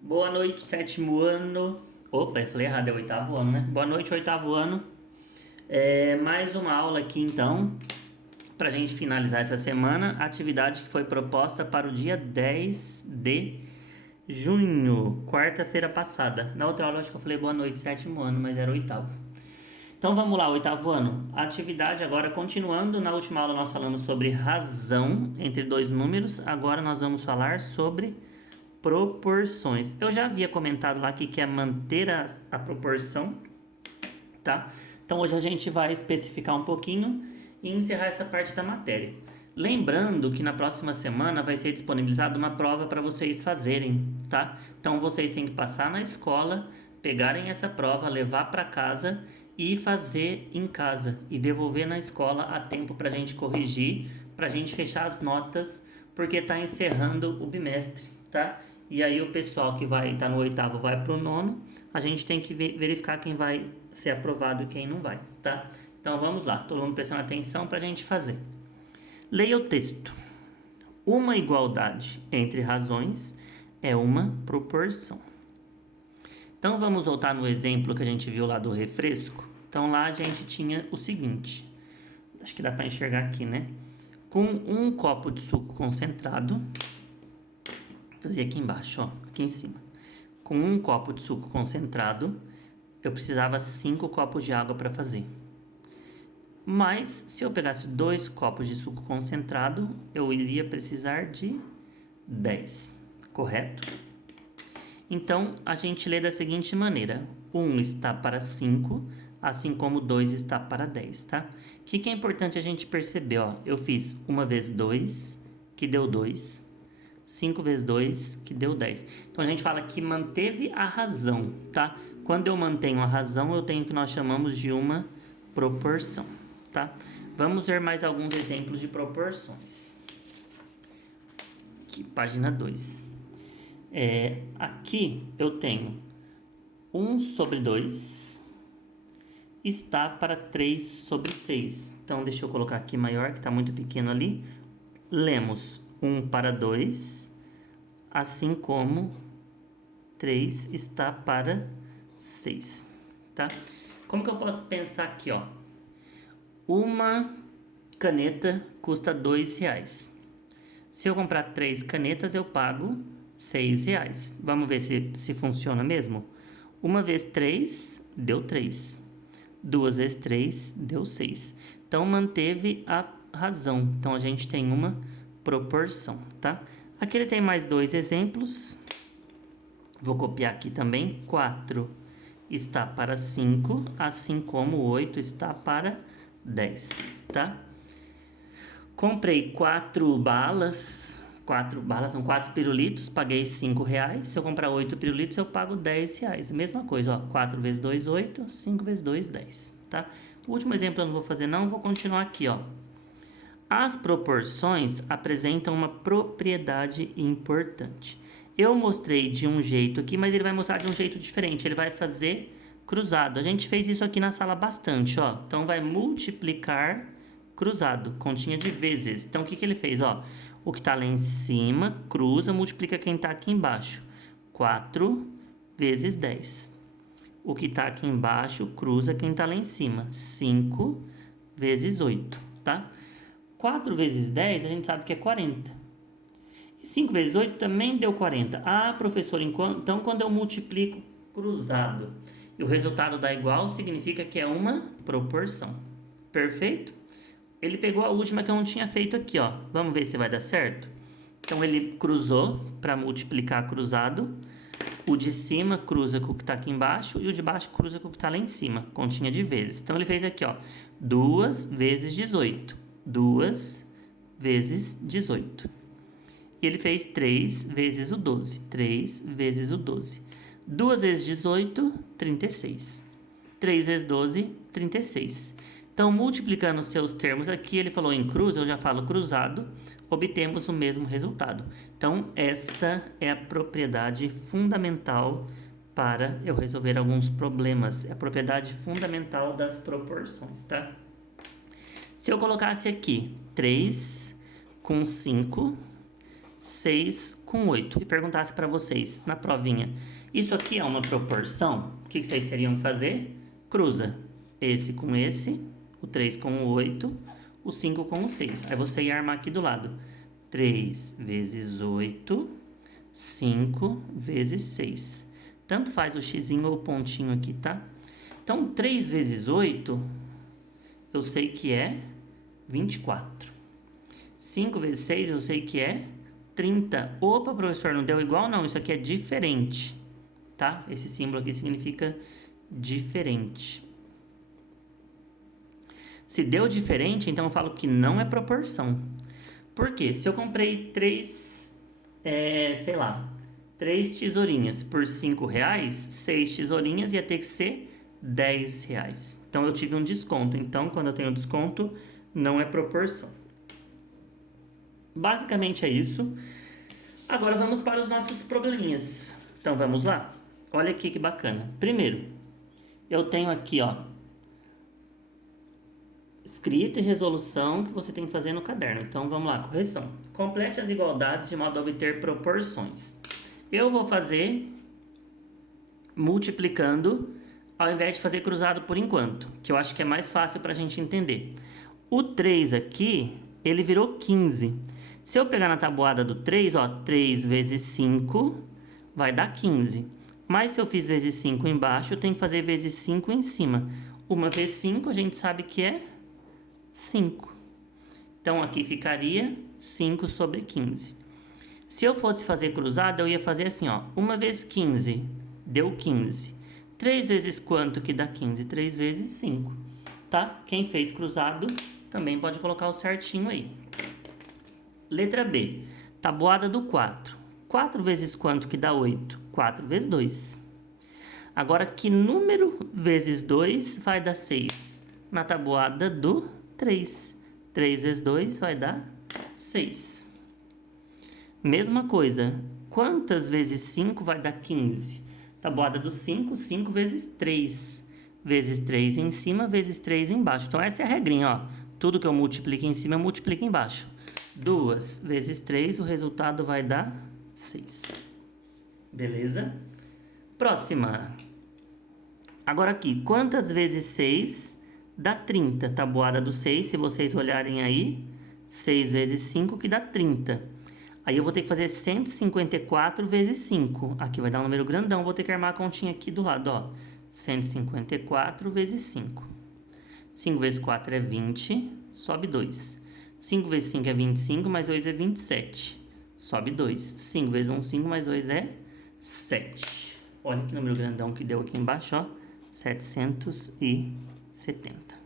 Boa noite, sétimo ano. Opa, eu falei errado, é oitavo ano, né? Boa noite, oitavo ano. Mais uma aula aqui então, para a gente finalizar essa semana. Atividade que foi proposta para o dia 10 de junho, quarta-feira passada. Na outra aula, acho que eu falei boa noite, sétimo ano, mas era oitavo. Então vamos lá, oitavo ano. A atividade agora continuando. Na última aula nós falamos sobre razão entre dois números. Agora nós vamos falar sobre proporções. Eu já havia comentado lá que quer manter a proporção, tá? Então hoje a gente vai especificar um pouquinho e encerrar essa parte da matéria. Lembrando que na próxima semana vai ser disponibilizada uma prova para vocês fazerem, tá? Então vocês têm que passar na escola, pegarem essa prova, levar para casa e fazer em casa e devolver na escola a tempo para a gente corrigir, para a gente fechar as notas, porque está encerrando o bimestre, tá? E aí o pessoal que vai estar no oitavo vai para o nono, a gente tem que verificar quem vai ser aprovado e quem não vai, tá? Então vamos lá, todo mundo prestando atenção para a gente fazer. Leia o texto. Uma igualdade entre razões é uma proporção. Então vamos voltar no exemplo que a gente viu lá do refresco. Então lá a gente tinha o seguinte, acho que dá para enxergar aqui, né? Com um copo de suco concentrado, vou fazer aqui embaixo, ó, aqui em cima. Com um copo de suco concentrado, eu precisava 5 copos de água para fazer. Mas se eu pegasse 2 copos de suco concentrado, eu iria precisar de 10, correto? Então, a gente lê da seguinte maneira: 1 está para 5, assim como 2 está para 10, tá? O que é importante a gente perceber, ó? Eu fiz 1 vezes 2, que deu 2. 5 vezes 2, que deu 10. Então, a gente fala que manteve a razão, tá? Quando eu mantenho a razão, eu tenho o que nós chamamos de uma proporção, tá? Vamos ver mais alguns exemplos de proporções. Aqui, página 2. Aqui eu tenho 1 sobre 2 está para 3 sobre 6. Então, deixa eu colocar aqui maior, que está muito pequeno ali. Lemos 1 para 2, assim como 3 está para 6, tá? Como que eu posso pensar aqui, ó? Uma caneta custa R$2. Se eu comprar 3 canetas, eu pago R$6. Vamos ver se funciona mesmo? 1 vezes 3 deu 3. 2 vezes 3 deu 6. Então, manteve a razão. Então, a gente tem uma proporção, tá? Aqui ele tem mais 2 exemplos. Vou copiar aqui também. 4 está para 5, assim como 8 está para 10, tá? Comprei 4 balas, são 4 pirulitos, paguei R$5. Se eu comprar 8 pirulitos, eu pago R$10. Mesma coisa, ó, 4 vezes 2, 8, 5 vezes 2, 10, tá? O último exemplo eu não vou fazer não, vou continuar aqui, ó. As proporções apresentam uma propriedade importante. Eu mostrei de um jeito aqui, mas ele vai mostrar de um jeito diferente. Ele vai fazer cruzado. A gente fez isso aqui na sala bastante, ó. Então, vai multiplicar cruzado, continha de vezes. Então, o que ele fez, ó? O que está lá em cima, cruza, multiplica quem está aqui embaixo. 4 vezes 10. O que está aqui embaixo, cruza quem está lá em cima. 5 vezes 8, tá? 4 vezes 10, a gente sabe que é 40. E 5 vezes 8 também deu 40. Ah, professor, então quando eu multiplico cruzado e o resultado dá igual, significa que é uma proporção. Perfeito? Ele pegou a última que eu não tinha feito aqui, ó. Vamos ver se vai dar certo? Então, ele cruzou para multiplicar cruzado. O de cima cruza com o que está aqui embaixo e o de baixo cruza com o que está lá em cima, continha de vezes. Então, ele fez aqui, ó, 2 vezes 18. 2 vezes 18. E ele fez 3 vezes o 12. 3 vezes o 12. 2 vezes 18, 36. 3 vezes 12, 36. Então, multiplicando os seus termos aqui, ele falou em cruz, eu já falo cruzado, obtemos o mesmo resultado. Então, essa é a propriedade fundamental para eu resolver alguns problemas. É a propriedade fundamental das proporções, tá? Se eu colocasse aqui 3 com 5, 6 com com 8 e perguntasse para vocês na provinha, isso aqui é uma proporção? O que vocês teriam que fazer? Cruza esse com esse, o 3 com o 8, o 5 com o 6. Aí você ia armar aqui do lado. 3 vezes 8, 5 vezes 6. Tanto faz o xizinho ou o pontinho aqui, tá? Então, 3 vezes 8, eu sei que é 24. 5 vezes 6, eu sei que é 30. Opa, professor, não deu igual? Não, isso aqui é diferente, tá? Esse símbolo aqui significa diferente. Se deu diferente, então eu falo que não é proporção. Por quê? Se eu comprei 3 tesourinhas por R$5, 6 tesourinhas ia ter que ser R$10. Então eu tive um desconto. Então, quando eu tenho desconto, não é proporção. Basicamente é isso. Agora vamos para os nossos probleminhas. Então vamos lá? Olha aqui que bacana. Primeiro, eu tenho aqui, ó, escrita e resolução que você tem que fazer no caderno. Então vamos lá, correção. Complete as igualdades de modo a obter proporções. Eu vou fazer multiplicando ao invés de fazer cruzado por enquanto, que eu acho que é mais fácil para a gente entender. O 3 aqui, ele virou 15. Se eu pegar na tabuada do 3, ó, 3 vezes 5 vai dar 15. Mas se eu fiz vezes 5 embaixo, eu tenho que fazer vezes 5 em cima. 1 vezes 5 a gente sabe que é 5. Então, aqui ficaria 5 sobre 15. Se eu fosse fazer cruzado, eu ia fazer assim, ó. 1 vezes 15 deu 15. 3 vezes quanto que dá 15? 3 vezes 5, tá? Quem fez cruzado também pode colocar o certinho aí. Letra B. Tabuada do 4. 4 vezes quanto que dá 8? 4 vezes 2. Agora, que número vezes 2 vai dar 6? Na tabuada do 3. 3 vezes 2 vai dar 6. Mesma coisa. Quantas vezes 5 vai dar 15? Tabuada do 5, 5 vezes 3. Vezes 3 em cima, vezes 3 embaixo. Então, essa é a regrinha, ó. Tudo que eu multiplico em cima, eu multiplico embaixo. 2 vezes 3, o resultado vai dar 6. Beleza? Próxima. Agora aqui, quantas vezes 6 dá 30? Tabuada do 6, se vocês olharem aí, 6 vezes 5 que dá 30. Aí eu vou ter que fazer 154 vezes 5. Aqui vai dar um número grandão, vou ter que armar a continha aqui do lado, ó. 154 vezes 5. 5 vezes 4 é 20, sobe 2. 5 vezes 5 é 25, mais 2 é 27. Sobe 2. 5 vezes 1, 5, mais 2 é 7. Olha que número grandão que deu aqui embaixo, ó. 770.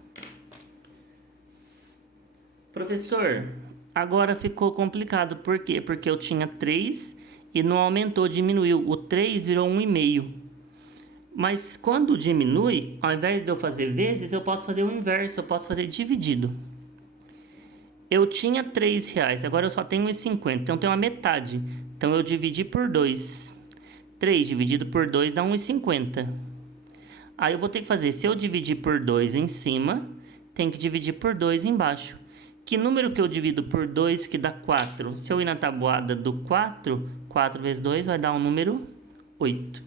Professor, agora ficou complicado. Por quê? Porque eu tinha 3 e não aumentou, diminuiu. O 3 virou 1,5. Mas quando diminui, ao invés de eu fazer vezes, eu posso fazer o inverso, eu posso fazer dividido. Eu tinha R$3, agora eu só tenho 1,50, então tem uma metade. Então eu dividi por 2. 3 dividido por 2 dá 1,50. Aí eu vou ter que fazer, se eu dividir por 2 em cima, tem que dividir por 2 embaixo. Que número que eu divido por 2 que dá 4? Se eu ir na tabuada do 4, 4 vezes 2 vai dar um número 8.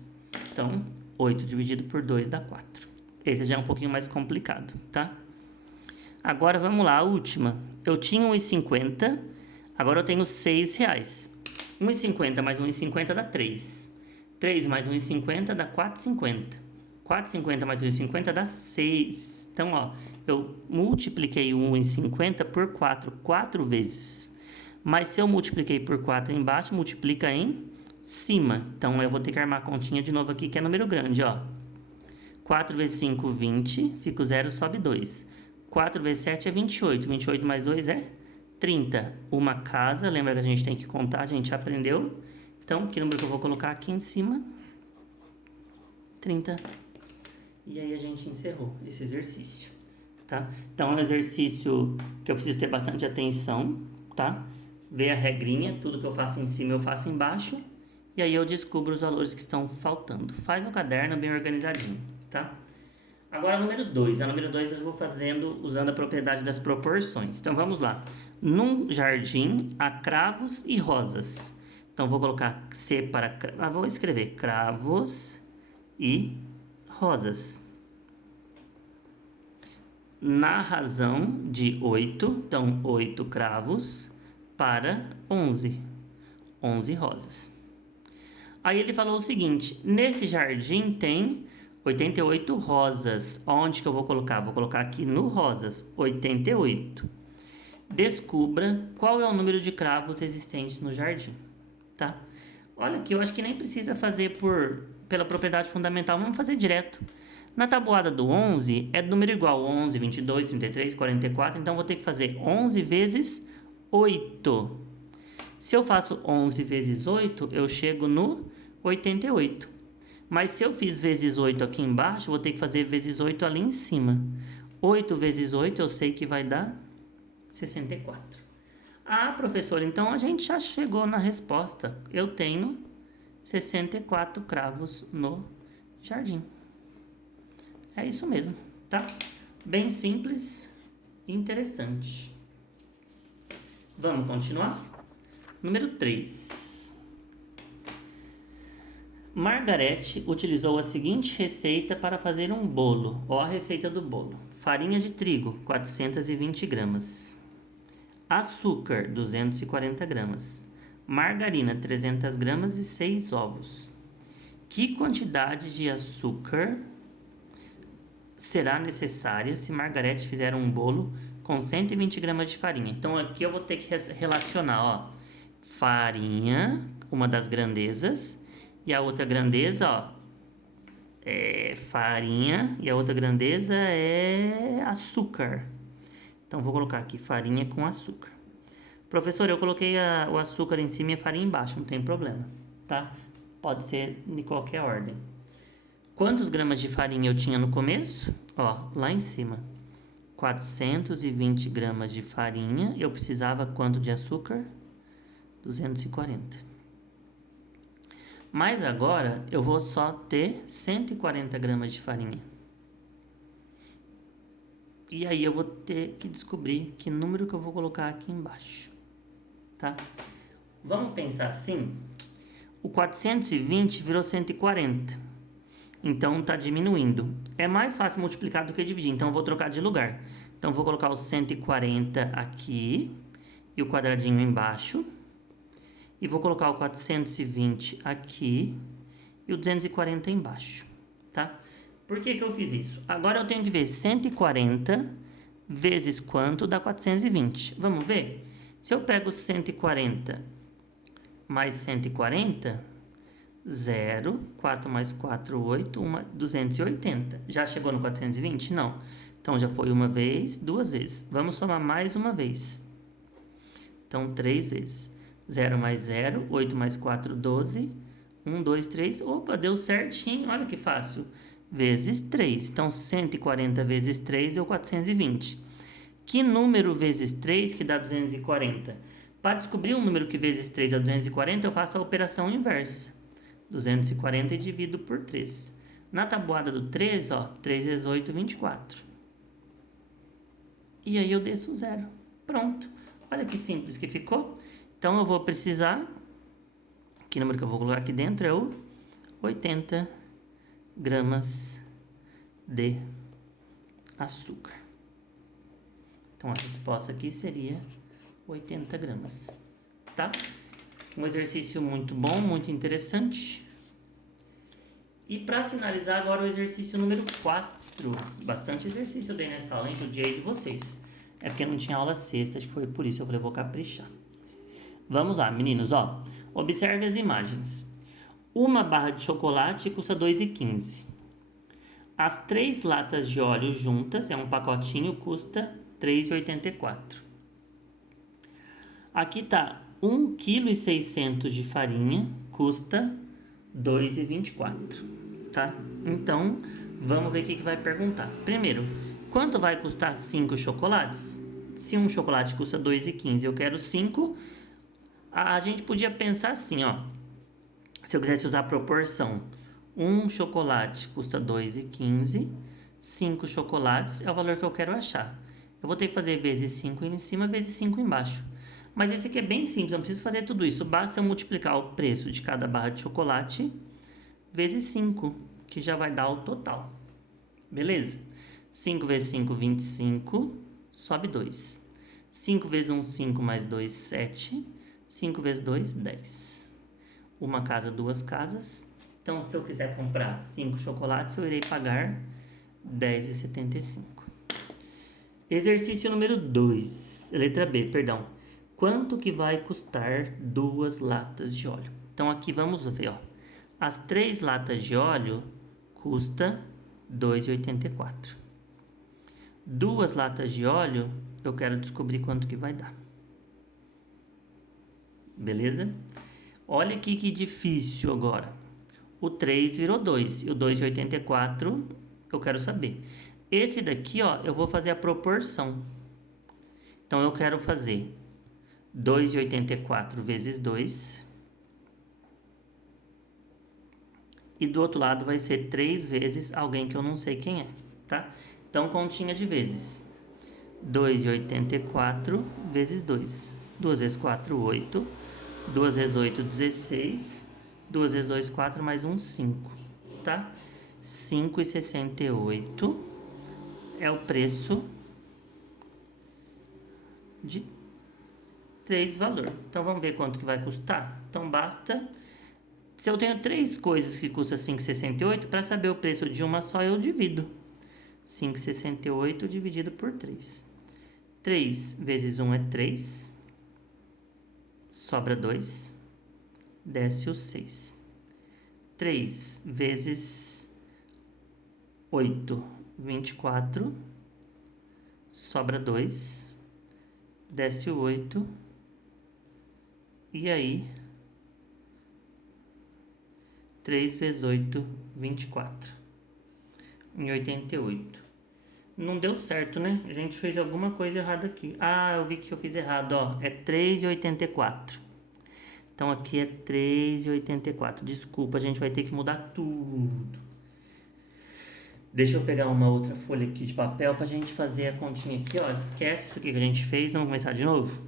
Então, 8 dividido por 2 dá 4. Esse já é um pouquinho mais complicado, tá? Agora vamos lá, a última. Eu tinha 1,50, agora eu tenho R$6. 1,50 mais 1,50 dá 3. 3 mais 1,50 dá 4,50. 4,50 mais 1,50 dá 6. Então, ó, eu multipliquei 1,50 por 4, 4 vezes. Mas se eu multipliquei por 4 embaixo, multiplica em cima. Então, eu vou ter que armar a continha de novo aqui, que é número grande, ó. 4 vezes 5, 20. Fica o 0, sobe 2. 4 vezes 7 é 28. 28 mais 2 é 30. Uma casa, lembra que a gente tem que contar, a gente aprendeu. Então, que número que eu vou colocar aqui em cima? 30. E aí a gente encerrou esse exercício, tá? Então, é um exercício que eu preciso ter bastante atenção, tá? Ver a regrinha, tudo que eu faço em cima eu faço embaixo. E aí eu descubro os valores que estão faltando. Faz um caderno bem organizadinho, tá? Agora, número 2. A número 2 eu vou fazendo usando a propriedade das proporções. Então, vamos lá. Num jardim há cravos e rosas. Então, vou colocar C para... vou escrever cravos e rosas. Na razão de 8, então 8 cravos para 11. 11 rosas. Aí ele falou o seguinte, nesse jardim tem 88 rosas. Onde que eu vou colocar? Vou colocar aqui no rosas, 88. Descubra qual é o número de cravos existentes no jardim, tá? Olha aqui, eu acho que nem precisa fazer pela propriedade fundamental, vamos fazer direto. Na tabuada do 11, é número igual, 11, 22, 33, 44, então vou ter que fazer 11 vezes 8. Se eu faço 11 vezes 8, eu chego no 88. Mas se eu fiz vezes 8 aqui embaixo, vou ter que fazer vezes 8 ali em cima. 8 vezes 8 eu sei que vai dar 64. Ah, professor, então a gente já chegou na resposta. Eu tenho 64 cravos no jardim. É isso mesmo, tá? Bem simples e interessante. Vamos continuar? Número 3. Margarete utilizou a seguinte receita para fazer um bolo. Ó a receita do bolo. Farinha de trigo, 420 gramas. Açúcar, 240 gramas. Margarina, 300 gramas e 6 ovos. Que quantidade de açúcar será necessária se Margarete fizer um bolo com 120 gramas de farinha? Então, aqui eu vou ter que relacionar, ó. Farinha, uma das grandezas, e a outra grandeza, ó, é farinha, e a outra grandeza é açúcar. Então, vou colocar aqui farinha com açúcar. Professor, eu coloquei o açúcar em cima e a farinha embaixo, não tem problema, tá? Pode ser de qualquer ordem. Quantos gramas de farinha eu tinha no começo? Ó, lá em cima. 420 gramas de farinha. Eu precisava quanto de açúcar? 240. Mas agora eu vou só ter 140 gramas de farinha. E aí eu vou ter que descobrir que número que eu vou colocar aqui embaixo, tá? Vamos pensar assim. O 420 virou 140. Então está diminuindo. É mais fácil multiplicar do que dividir, então eu vou trocar de lugar. Então vou colocar o 140 aqui e o quadradinho embaixo. E vou colocar o 420 aqui e o 240 embaixo, tá? Por que que eu fiz isso? Agora eu tenho que ver 140 vezes quanto dá 420. Vamos ver? Se eu pego 140 mais 140, 0, 4 mais 4, 8, 280. Já chegou no 420? Não. Então, já foi uma vez, duas vezes. Vamos somar mais uma vez. Então, 3 vezes. 0 mais 0, 8 mais 4, 12. 1, 2, 3. Opa, deu certinho. Olha que fácil. Vezes 3. Então, 140 vezes 3 é 420. Que número vezes 3 que dá 240? Para descobrir um número que vezes 3 é 240, eu faço a operação inversa. 240 e divido por 3. Na tabuada do 3, ó, 3 vezes 8, 24. E aí eu desço 0. Pronto. Olha que simples que ficou. Então eu vou precisar, que número que eu vou colocar aqui dentro é o 80 gramas de açúcar. Então a resposta aqui seria 80 gramas, tá? Um exercício muito bom, muito interessante. E para finalizar agora o exercício número 4. Bastante exercício eu dei nessa aula, hein? Judiei de vocês. É porque não tinha aula sexta, acho que foi por isso. Eu falei, vou caprichar. Vamos lá, meninos, ó. Observe as imagens. Uma barra de chocolate custa 2,15. As 3 latas de óleo juntas, é um pacotinho, custa 3,84. Aqui tá 1,6 kg de farinha, custa 2,24, tá? Então, vamos ver o que vai perguntar. Primeiro, quanto vai custar 5 chocolates? Se um chocolate custa 2,15, eu quero 5. A gente podia pensar assim, ó. Se eu quisesse usar a proporção, um chocolate custa 2,15, 5 chocolates é o valor que eu quero achar. Eu vou ter que fazer vezes 5 em cima, vezes 5 embaixo. Mas esse aqui é bem simples, não preciso fazer tudo isso. Basta eu multiplicar o preço de cada barra de chocolate vezes 5, que já vai dar o total. Beleza? 5 vezes 5, 25, sobe 2. 5 vezes 1, 5, mais 2, 7. 5 vezes 2, 10. Uma casa, duas casas. Então, se eu quiser comprar 5 chocolates, eu irei pagar R$10,75. Exercício número 2. Letra B, perdão. Quanto que vai custar 2 latas de óleo? Então, aqui vamos ver, ó. As 3 latas de óleo custa R$2,84. 2 latas de óleo, eu quero descobrir quanto que vai dar. Beleza? Olha aqui que difícil agora. O 3 virou 2 e o 2,84 eu quero saber. Esse daqui, ó, eu vou fazer a proporção. Então, eu quero fazer 2,84 vezes 2. E do outro lado vai ser 3 vezes alguém que eu não sei quem é, tá? Então, continha de vezes. 2,84 vezes 2. 2 vezes 4, 8. 2 vezes 8, 16. 2 vezes 2, 4, mais 1, 5. Tá? 5,68 é o preço de 3 valor. Então, vamos ver quanto que vai custar? Então, basta... Se eu tenho 3 coisas que custam 5,68, para saber o preço de uma só, eu divido. 5,68 dividido por 3. 3 vezes 1 é 3. Sobra 2. Desce o 6. 3 vezes 8, 24. Sobra 2. Desce o 8. E aí, 3 vezes 8, 24. Em 88. Não deu certo, né? A gente fez alguma coisa errada aqui. Ah, eu vi que eu fiz errado, ó. É 3,84. Então, aqui é 3,84. Desculpa, a gente vai ter que mudar tudo. Deixa eu pegar uma outra folha aqui de papel pra gente fazer a continha aqui, ó. Esquece isso aqui que a gente fez. Vamos começar de novo?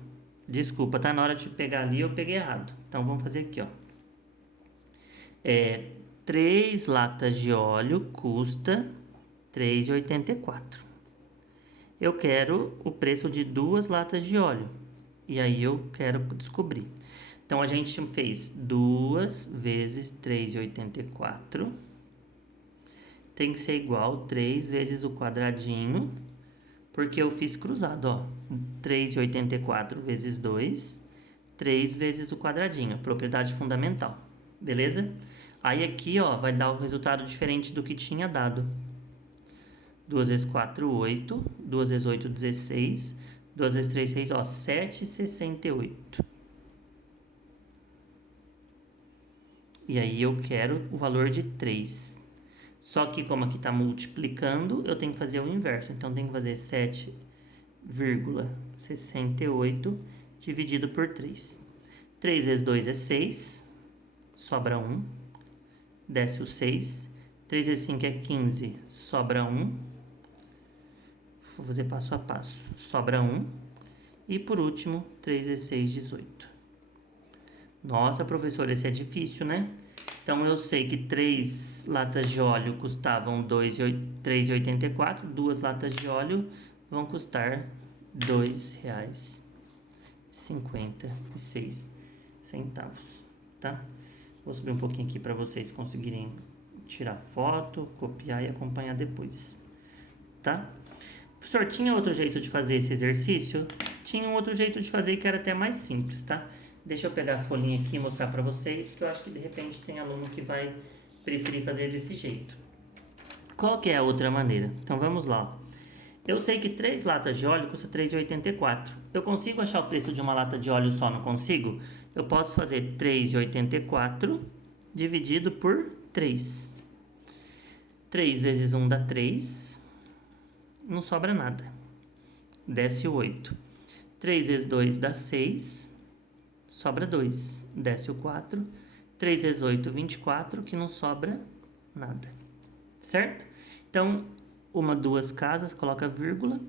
Desculpa, tá na hora de pegar ali, eu peguei errado. Então, vamos fazer aqui, ó. 3 latas de óleo custa R$3,84. Eu quero o preço de 2 latas de óleo. E aí eu quero descobrir. Então, a gente fez 2 vezes R$3,84. Tem que ser igual 3 vezes o quadradinho. Porque eu fiz cruzado, ó. 3,84 vezes 2. 3 vezes o quadradinho. Propriedade fundamental. Beleza? Aí aqui, ó, vai dar o resultado diferente do que tinha dado. 2 vezes 4, 8. 2 vezes 8, 16. 2 vezes 3, 6, ó, 7,68. E aí eu quero o valor de 3. Só que como aqui está multiplicando, eu tenho que fazer o inverso. Então, eu tenho que fazer 7,68 dividido por 3. 3 vezes 2 é 6. Sobra 1. Desce o 6. 3 vezes 5 é 15. Sobra 1. Vou fazer passo a passo. Sobra 1. E por último, 3 vezes 6, 18. Nossa, professor, esse é difícil, né? Então, eu sei que 3 latas de óleo custavam R$3,84. 2 latas de óleo vão custar R$2,56. Tá? Vou subir um pouquinho aqui para vocês conseguirem tirar foto, copiar e acompanhar depois. Tá? Professor, tinha outro jeito de fazer esse exercício? Tinha um outro jeito de fazer que era até mais simples, tá? Deixa eu pegar a folhinha aqui e mostrar para vocês, que eu acho que de repente tem aluno que vai preferir fazer desse jeito. Qual que é a outra maneira? Então vamos lá. Eu sei que 3 latas de óleo custa R$3,84. Eu consigo achar o preço de uma lata de óleo só, não consigo? Eu posso fazer R$3,84 dividido por 3. 3 vezes 1 dá 3. Não sobra nada. Desce o 8. 3 vezes 2 dá 6. Sobra 2. Desce o 4. 3 vezes 8, 24, que não sobra nada. Certo? Então, 1, 2 casas, coloca vírgula.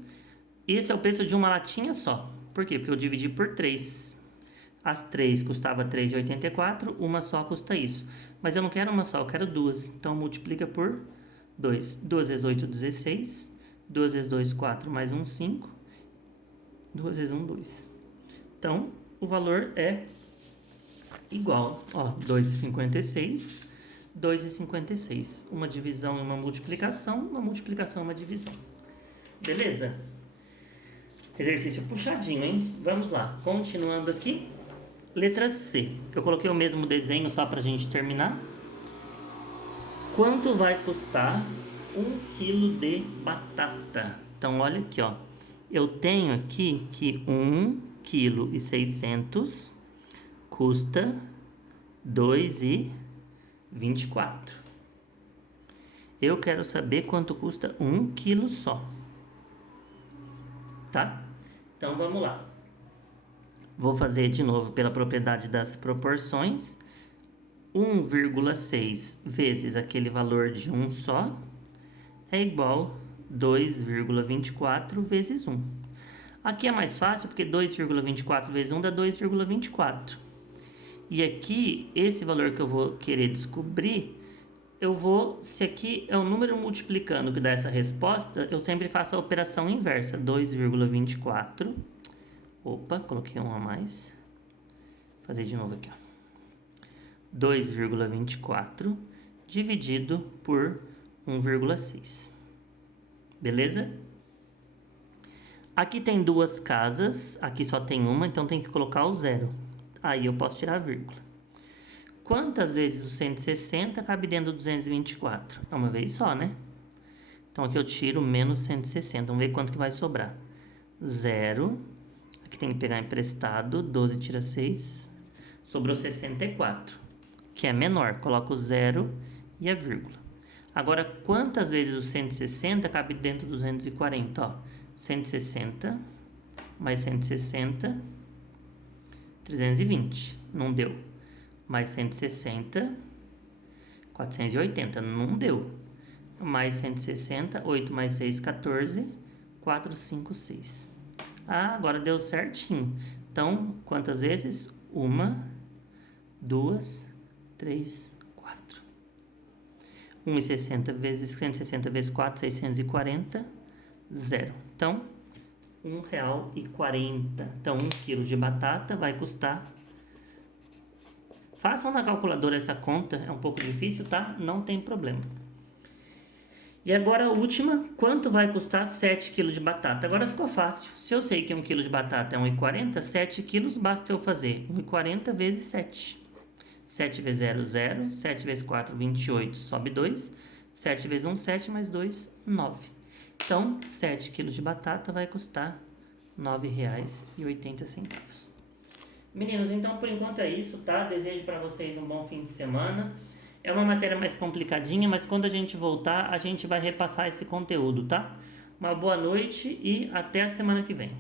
Esse é o preço de uma latinha só. Por quê? Porque eu dividi por 3. As 3 custava R$ 3,84, uma só custa isso. Mas eu não quero uma só, eu quero duas. Então, multiplica por 2. 2 vezes 8, 16. 2 vezes 2, 4, mais 1, 5. 2 vezes 1, 2. Então, o valor é igual, ó, 2,56. 2,56. Uma divisão e uma multiplicação e uma divisão. Beleza? Exercício puxadinho, hein? Vamos lá. Continuando aqui. Letra C. Eu coloquei o mesmo desenho só pra gente terminar. Quanto vai custar 1 quilo de batata? Então, olha aqui, ó. Eu tenho aqui que 1,6 kg custa 2,24. Eu quero saber quanto custa 1 quilo só. Tá? Então, vamos lá. Vou fazer de novo pela propriedade das proporções. 1,6 vezes aquele valor de 1 só é igual a 2,24 vezes 1. Aqui é mais fácil porque 2,24 vezes 1 dá 2,24. E aqui, esse valor que eu vou querer descobrir, se aqui é um número multiplicando que dá essa resposta, eu sempre faço a operação inversa. 2,24. Opa, coloquei um a mais. Vou fazer de novo aqui, ó. 2,24 dividido por 1,6. Beleza? Aqui tem duas casas, aqui só tem uma, então tem que colocar o zero. Aí eu posso tirar a vírgula. Quantas vezes o 160 cabe dentro do 224? É uma vez só, né? Então aqui eu tiro menos 160. Vamos ver quanto que vai sobrar. 0. Aqui tem que pegar emprestado. 12 tira 6. Sobrou 64. Que é menor. Coloco o 0 e a vírgula. Agora, quantas vezes o 160 cabe dentro do 240? Ó, 160 mais 160, 320. Não deu. Mais 160, 480. Não deu. Mais 160, 8 mais 6, 14, 4, 5, 6. Ah, agora deu certinho. Então, quantas vezes? 1, 2, 3, 4. 1,60 vezes 160 vezes 4, 640, 0. Então, R$1,40. Então, 1 quilo de batata vai custar... Façam na calculadora essa conta, é um pouco difícil, tá? Não tem problema. E agora a última, quanto vai custar 7 kg de batata? Agora ficou fácil. Se eu sei que 1 kg de batata é 1,40, 7 quilos basta eu fazer 1,40 vezes 7. 7 vezes 0, 0. 7 vezes 4, 28, sobe 2. 7 vezes 1, 7, mais 2, 9. Então, 7 kg de batata vai custar R$ 9,80. Meninos, então por enquanto é isso, tá? Desejo para vocês um bom fim de semana. É uma matéria mais complicadinha, mas quando a gente voltar, a gente vai repassar esse conteúdo, tá? Uma boa noite e até a semana que vem.